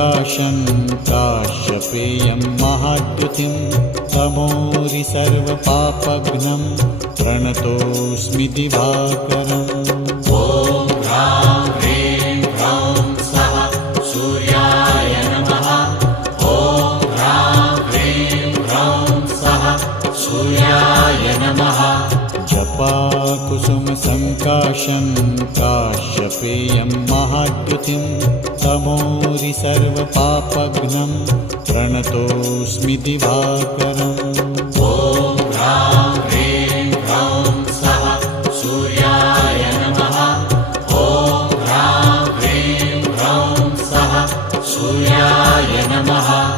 सङ्काशं काश्यपेयं महाद्युतिं तमोरि सर्वपापघ्नं प्रणतोऽस्मि दिवाकरम्। ॐ ह्रां ह्रीं ह्रौं स्वः सूर्याय नमः। ॐ ह्रां ह्रीं ह्रौं स्वः सूर्याय नमः। जपाकुसुमसङ्काशं काश्यपेयं महाद्युतिं तमोरि सर्वपापघ्नं प्रणतोऽस्मि दिवाकरम्।